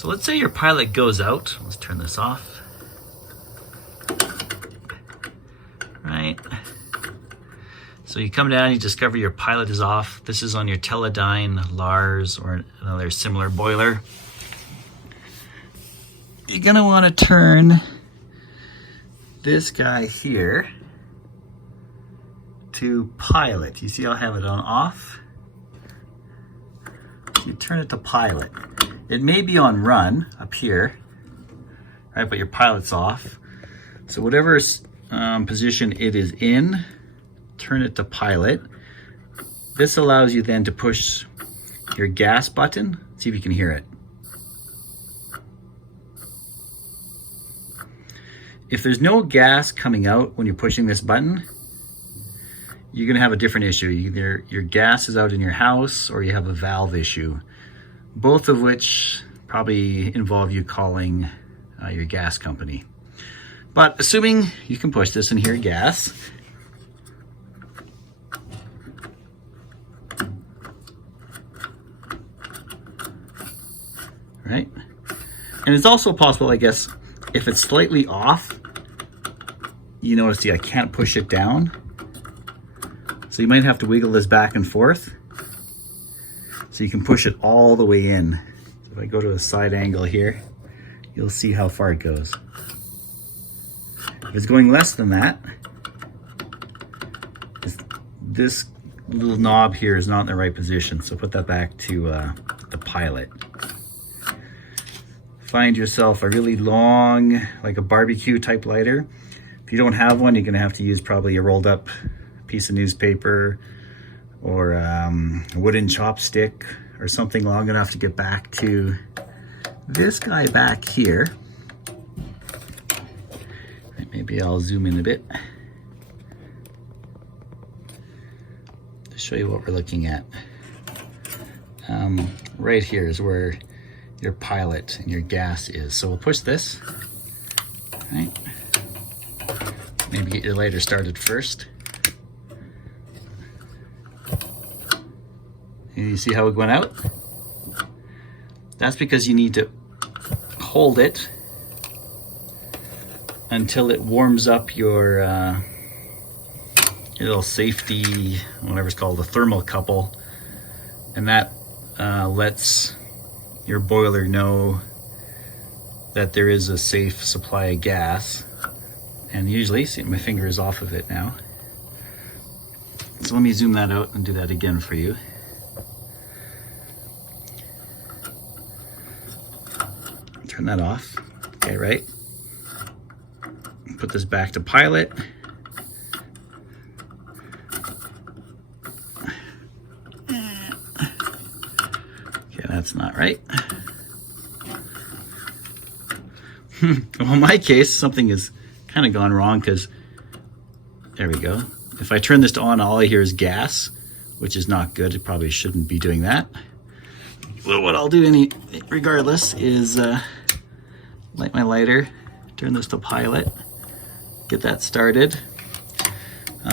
So let's say your pilot goes out. Let's turn this off. Right. So you come down, you discover your pilot is off. This is on your Teledyne Laars or another similar boiler. You're gonna want to turn this guy here to pilot. You see I'll have it on off. You turn it to pilot. It may be on run up here, right? But your pilot's off. So whatever position it is in, turn it to pilot. This allows you then to push your gas button. See if you can hear it. If there's no gas coming out when you're pushing this button, you're gonna have a different issue. Either your gas is out in your house or you have a valve issue, both of which probably involve you calling your gas company. But assuming you can push this and hear gas, right? And it's also possible, I guess, if it's slightly off, you notice, see, I can't push it down. So you might have to wiggle this back and forth so you can push it all the way in. So if I go to a side angle here, you'll see how far it goes. If it's going less than that, this little knob here is not in the right position. So put that back to the pilot. Find yourself a really long, like a barbecue type lighter. If you don't have one, you're gonna have to use probably a rolled up piece of newspaper or a wooden chopstick or something long enough to get back to this guy back here. Maybe I'll zoom in a bit to show you what we're looking at. Right here is where your pilot and your gas is. So we'll push this, right? Maybe get your lighter started first. And you see how it went out? That's because you need to hold it until it warms up your little safety, whatever it's called, the thermocouple, and that lets your boiler know that there is a safe supply of gas. And usually, see, my finger is off of it now. So let me zoom that out and do that again for you. Turn that off. Okay, right? Put this back to pilot. Okay, that's not right. Well, in my case, something has kind of gone wrong because, there we go. If I turn this to on, all I hear is gas, which is not good. It probably shouldn't be doing that. Well, what I'll do regardless is light my lighter, turn this to pilot, get that started.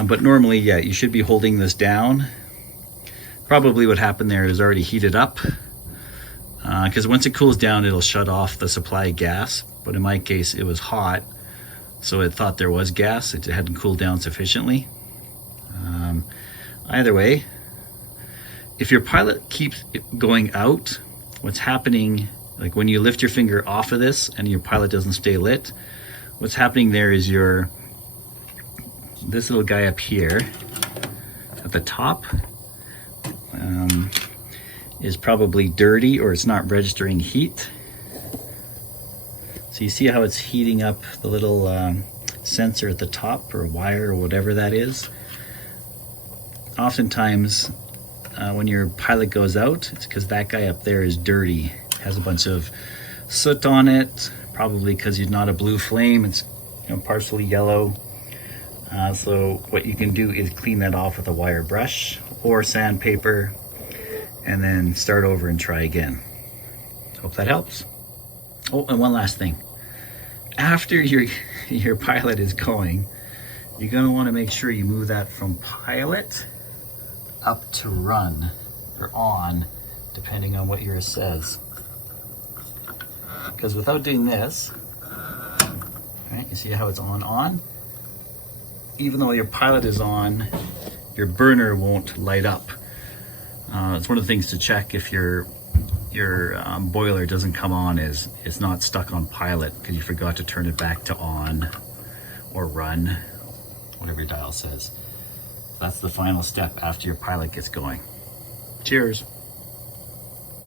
But normally, yeah, you should be holding this down. Probably what happened there is already heated up, because once it cools down, it'll shut off the supply of gas. But in my case, it was hot, so it thought there was gas. It hadn't cooled down sufficiently. Either way, if your pilot keeps going out, what's happening, like when you lift your finger off of this and your pilot doesn't stay lit, what's happening there is this little guy up here at the top is probably dirty, or it's not registering heat. So you see how it's heating up the little sensor at the top, or wire, or whatever that is. Oftentimes when your pilot goes out, it's because that guy up there is dirty, has a bunch of soot on it, probably because it's not a blue flame, it's partially yellow. So what you can do is clean that off with a wire brush or sandpaper, and then start over and try again. Hope that helps. Oh, and one last thing. After your pilot is going, you're going to want to make sure you move that from pilot up to run or on, depending on what yours says. because without doing this, right, you see how it's on? Even though your pilot is on, your burner won't light up. It's one of the things to check if your boiler doesn't come on is it's not stuck on pilot because you forgot to turn it back to on or run, whatever your dial says. That's the final step after your pilot gets going. Cheers.